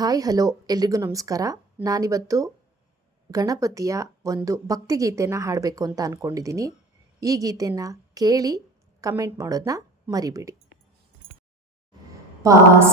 Hi, hello, ಎಲ್ರಿಗೂ ನಮಸ್ಕಾರ. ನಾನಿವತ್ತು ಗಣಪತಿಯ ಒಂದು ಭಕ್ತಿಗೀತೆನ ಹಾಡಬೇಕು ಅಂತ ಅಂದ್ಕೊಂಡಿದ್ದೀನಿ ಈ ಗೀತೆನ ಕೇಳಿ ಕಮೆಂಟ್ ಮಾಡೋದನ್ನ ಮರಿಬೇಡಿ. ಪಾಸ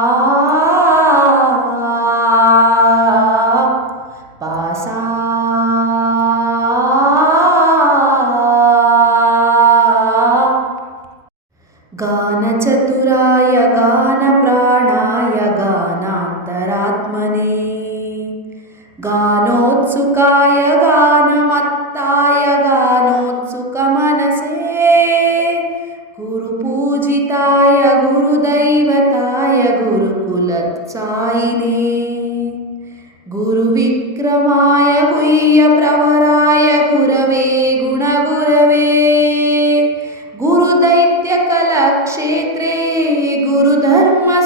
गुरुविक्रमाय गुह्यप्रवराय गुरवे गुणगुरवे। गुरुदैत्यकलक्षेत्रे गुरुधर्मसदाराध्याय।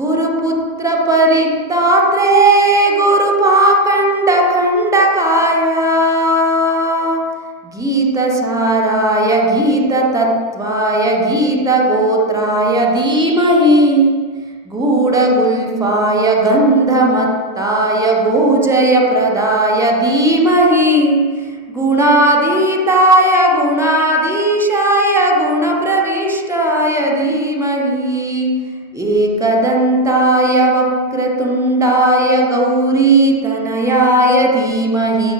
गुरुपुत्रपरित्रात्रे गुरुपाखण्डखण्डकाय। गीतसाराय गीततत्त्वाय गीतगोत्राय धीमहि गूढगुल्फाय गन्धमत्ताय भोजयप्रदाय धीमहि गुणातीताय गुणाधीशाय गुणप्रविष्टाय धीमहि एकदन्ताय वक्रतुण्डाय गौरीतनयाय धीमहि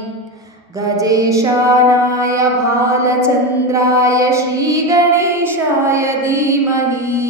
गजेशानाय भालचन्द्राय श्रीगणेशाय धीमहि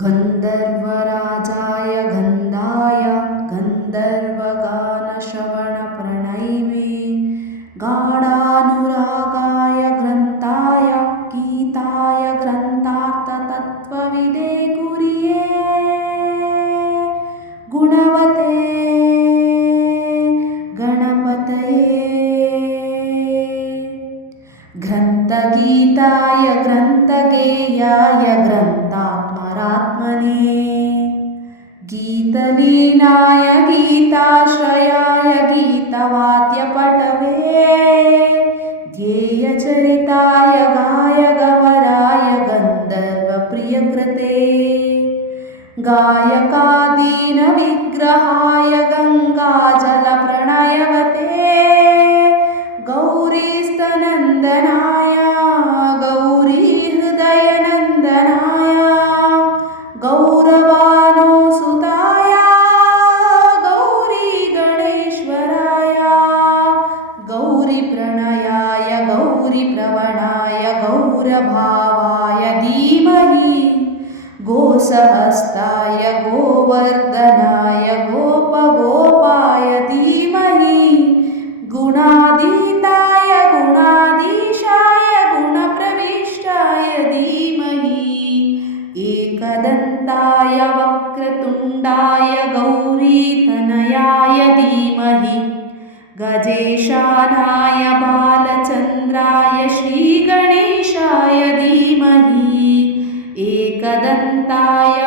गन्धर्वराजाय गन्धाय गन्धर्वगानश्रवणप्रणैवे गाढानुरागाय ग्रन्थाय गीताय ग्रन्थार्थतत्त्वविदे गुर्ये गुणवते गणपतये ग्रन्थगीताय ग्रन्थगेयाय ग्रन्थात्मरात्मने गीतलीनाय गीताश्रयाय गीतवाद्यपटवे। ध्येयचरिताय गायगवराय गन्धर्वप्रियकृते। गायकादीनविग्रहाय धीमहि गोसहस्ताय गोवर्धनाय गोपगोपाय धीमहि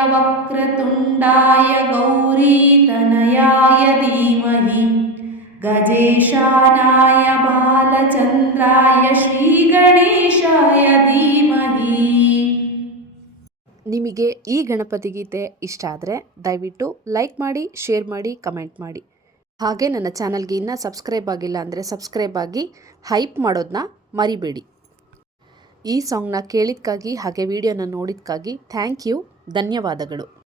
वक्रतुण्डाय गौरीतनयाय धीमहि गजेशानाय बालचन्द्राय श्रीगणेशाय धीमहि ನಿಮಗೆ ಈ ಗಣಪತಿ ಗೀತೆ ಇಷ್ಟ ಆದರೆ ದಯವಿಟ್ಟು ಲೈಕ್ ಮಾಡಿ ಶೇರ್ ಮಾಡಿ ಕಮೆಂಟ್ ಮಾಡಿ ಹಾಗೆ ನನ್ನ ಚಾನಲ್ಗೆ ಇನ್ನೂ ಸಬ್ಸ್ಕ್ರೈಬ್ ಆಗಿಲ್ಲ ಅಂದರೆ ಸಬ್ಸ್ಕ್ರೈಬ್ ಆಗಿ ಹೈಪ್ ಮಾಡೋದನ್ನ ಮರಿಬೇಡಿ ಈ ಸಾಂಗ್ನ ಕೇಳಿದ್ಕಾಗಿ ಹಾಗೆ ವಿಡಿಯೋನ ನೋಡಿದ್ಕಾಗಿ ಥ್ಯಾಂಕ್ ಯು ಧನ್ಯವಾದಗಳು.